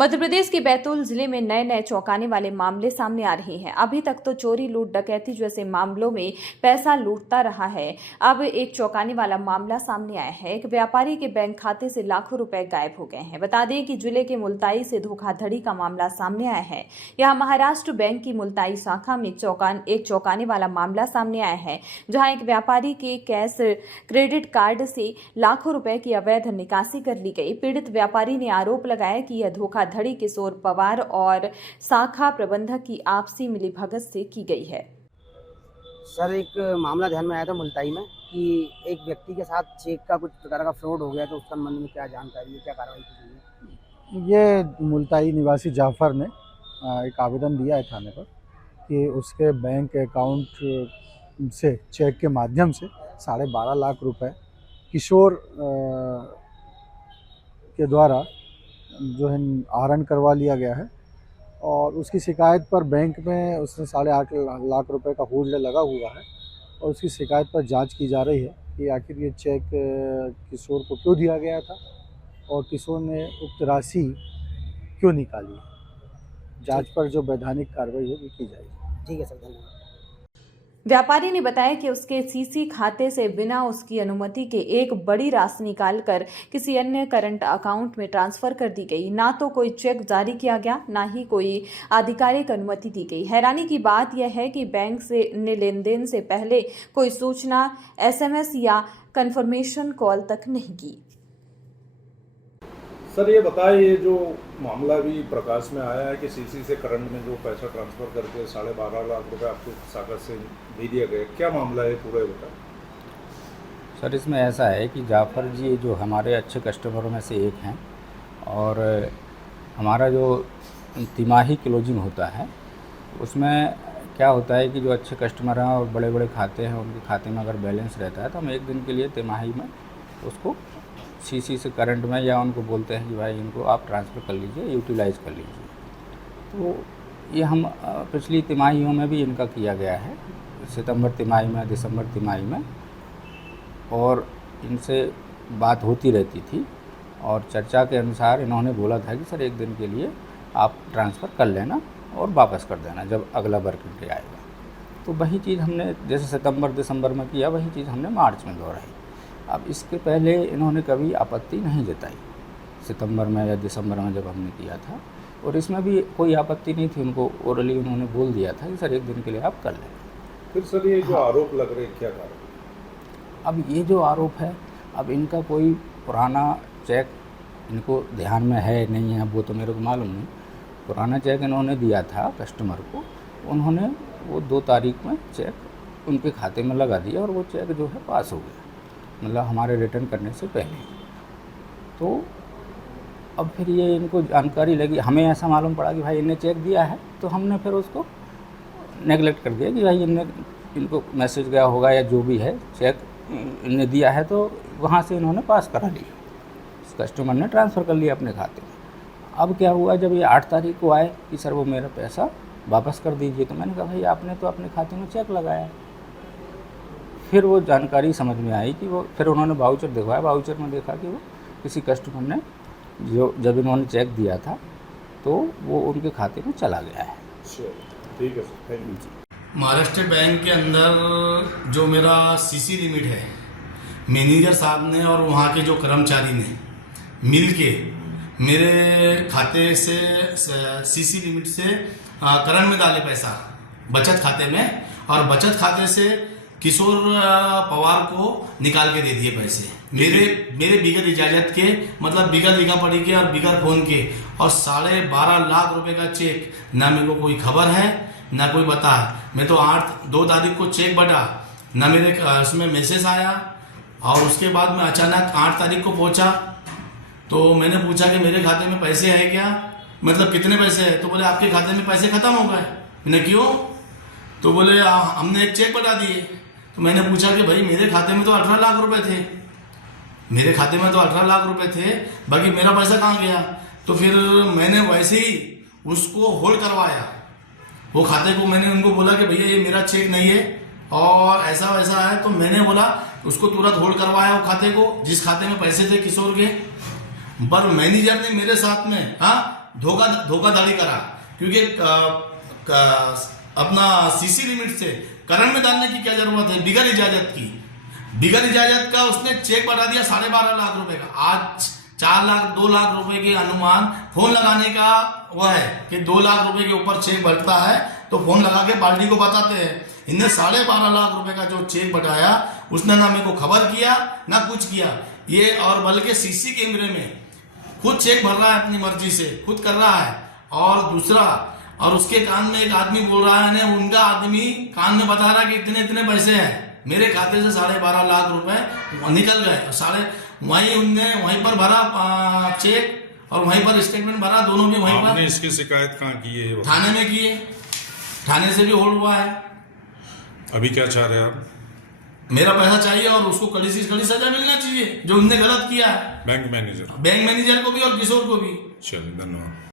मध्य प्रदेश के बैतूल जिले में नए नए चौंकाने वाले मामले सामने आ रहे हैं। अभी तक तो चोरी, लूट, डकैती जैसे मामलों में पैसा लूटता रहा है। अब एक चौंकाने वाला मामला सामने आया है। एक व्यापारी के बैंक खाते से लाखों रुपए गायब हो गए हैं। बता दें कि जिले के मुल्ताई से धोखाधड़ी का मामला सामने आया है। यहाँ महाराष्ट्र बैंक की मुल्ताई शाखा में एक चौंकाने वाला मामला सामने आया है, जहाँ एक व्यापारी के कैश क्रेडिट कार्ड से लाखों रुपए की अवैध निकासी कर ली गई। पीड़ित व्यापारी ने आरोप लगाया कि यह धोखाधड़ी किशोर पवार और शाखा प्रबंधक की आपसी मिलीभगत से की गई है। सर, एक मामला ध्यान में आया था मुल्ताई में कि एक व्यक्ति के साथ चेक का कुछ प्रकार का फ्रॉड हो गया, तो उस संबंध में क्या जानकारी है, क्या कार्रवाई की गई है? ये मुल्ताई निवासी जाफर ने एक आवेदन दिया है थाने पर कि उसके बैंक अकाउंट से चेक के माध्यम से 12.5 लाख रुपए किशोर के द्वारा जो है आहरण करवा लिया गया है। और उसकी शिकायत पर बैंक में उसने 8.5 लाख रुपए का होल्ड लगा हुआ है और उसकी शिकायत पर जांच की जा रही है कि आखिर ये चेक किशोर को क्यों दिया गया था और किशोर ने उक्त राशि क्यों निकाली। जांच पर जो वैधानिक कार्रवाई होगी की जाएगी। ठीक है सर, धन्यवाद। व्यापारी ने बताया कि उसके सीसी खाते से बिना उसकी अनुमति के एक बड़ी राशि निकालकर किसी अन्य करंट अकाउंट में ट्रांसफर कर दी गई। ना तो कोई चेक जारी किया गया, ना ही कोई आधिकारिक अनुमति दी गई। हैरानी की बात यह है कि बैंक ने लेन देन से पहले कोई सूचना, SMS या कंफर्मेशन कॉल तक नहीं की। सर, ये बताइए, ये जो मामला भी प्रकाश में आया है कि सीसी से करंट में जो पैसा ट्रांसफ़र करके 12.5 लाख रुपए आपको शाखा से दे दिया गया, क्या मामला है पूरा बताएं। सर, इसमें ऐसा है कि जाफ़र जी जो हमारे अच्छे कस्टमरों में से एक हैं और हमारा जो तिमाही क्लोजिंग होता है उसमें क्या होता है कि जो अच्छे कस्टमर हैं और बड़े बड़े खाते हैं, उनके खाते में अगर बैलेंस रहता है तो हम एक दिन के लिए तिमाही में उसको सीसी से करंट में या उनको बोलते हैं कि भाई इनको आप ट्रांसफ़र कर लीजिए, यूटिलाइज़ कर लीजिए। तो ये हम पिछली तिमाहियों में भी इनका किया गया है, सितंबर तिमाही में, दिसंबर तिमाही में, और इनसे बात होती रहती थी और चर्चा के अनुसार इन्होंने बोला था कि सर एक दिन के लिए आप ट्रांसफ़र कर लेना और वापस कर देना जब अगला वर्किंग डे आएगा। तो वही चीज़ हमने जैसे सितंबर दिसंबर में किया, वही चीज़ हमने मार्च में दोहराई। अब इसके पहले इन्होंने कभी आपत्ति नहीं जताई, सितंबर में या दिसंबर में जब हमने किया था, और इसमें भी कोई आपत्ति नहीं थी। उनको ओरली उन्होंने बोल दिया था कि सर एक दिन के लिए आप कर लें। फिर सर ये जो आरोप लग रहे हैं, क्या कारण? अब ये जो आरोप है, अब इनका कोई पुराना चेक इनको ध्यान में है नहीं है वो तो मेरे को मालूम नहीं। पुराना चेक इन्होंने दिया था कस्टमर को, उन्होंने वो 2 तारीख में चेक उनके खाते में लगा दिया और वो चेक जो है पास हो गया, मतलब हमारे रिटर्न करने से पहले। तो अब फिर ये इनको जानकारी लगी, हमें ऐसा मालूम पड़ा कि भाई इन्हें चेक दिया है, तो हमने फिर उसको नेगलेक्ट कर दिया कि भाई इनको मैसेज गया होगा या जो भी है, चेक इन्हें दिया है तो वहाँ से इन्होंने पास करा लिया, कस्टमर ने ट्रांसफ़र कर लिया अपने खाते में। अब क्या हुआ, जब ये 8 तारीख को आए कि सर वो मेरा पैसा वापस कर दीजिए, तो मैंने कहा भाई आपने तो अपने खाते में चेक लगाया है। फिर वो जानकारी समझ में आई कि वो, फिर उन्होंने वाउचर दिखवाया, वाउचर में देखा कि वो किसी कस्टमर ने जो जब इन्होंने चेक दिया था तो वो उनके खाते में चला गया है। ठीक है sir, thank you. Maharashtra bank के अंदर जो मेरा सीसी लिमिट है, मैनेजर साहब ने और वहाँ के जो कर्मचारी ने मिल के मेरे खाते से सीसी लिमिट से करंट में डाले पैसा बचत खाते में, और बचत खाते से किशोर पवार को निकाल के दे दिए पैसे मेरे बिगर इजाजत के, मतलब बिगर लिखा पढ़ी के और बिगर फोन के, और 12.5 लाख रुपए का चेक ना मेरे को कोई खबर है ना कोई बता है। मैं तो 2 तारीख को चेक बटा, ना मेरे उसमें मैसेज आया, और उसके बाद मैं अचानक 8 तारीख को पहुंचा तो मैंने पूछा कि मेरे खाते में पैसे है क्या, मतलब कितने पैसे है, तो बोले आपके खाते में पैसे खत्म हो गए। मैंने क्यों, तो बोले हमने एक चेक बता दिए। तो मैंने पूछा कि भाई मेरे खाते में तो 18 लाख रुपए थे, मेरे खाते में तो 18 लाख रुपए थे, बाकी मेरा पैसा कहाँ गया। तो फिर मैंने वैसे ही उसको होल्ड करवाया, वो खाते को मैंने उनको बोला कि भैया ये मेरा चेक नहीं है और ऐसा वैसा है, तो मैंने बोला उसको तुरंत होल्ड करवाया वो खाते को, जिस खाते में पैसे थे किशोर के। पर मैनेजर ने मेरे साथ में धोखाधड़ी करा, क्योंकि अपना सीसी लिमिट से करंट में डालने की क्या जरूरत है, बिगर इजाजत की। बिगर इजाजत का उसने चेक बढ़ा दिया 12.5 लाख रुपए का। आज 4 लाख 2 लाख रुपए के अनुमान फोन लगाने का वो है कि 2 लाख रुपए के ऊपर चेक बढ़ता है तो फोन लगा के पार्टी को बताते हैं। इनने 12.5 लाख रुपए का जो चेक बढ़ाया, उसने ना मेरे को खबर किया ना कुछ किया ये, और बल्कि सीसी कैमरे में खुद चेक भर रहा है, अपनी मर्जी से खुद कर रहा है। और दूसरा, और उसके कान में एक आदमी बोल रहा है, उनका आदमी कान में बता रहा है कि इतने इतने पैसे हैं मेरे खाते से, 12.5 लाख रुपए निकल गए। वहीं उनने वहीं पर भरा चेक और वहीं पर स्टेटमेंट भरा, दोनों भी वहीं पर। आपने इसकी शिकायत कहाँ की है? थाने में की है, थाने से भी होल्ड हुआ है। अभी क्या चाह रहे हैं आप? मेरा पैसा चाहिए और उसको कड़ी से कड़ी सजा मिलना चाहिए जो उनने गलत किया है। बैंक मैनेजर को भी और किशोर को भी। चलिए, धन्यवाद।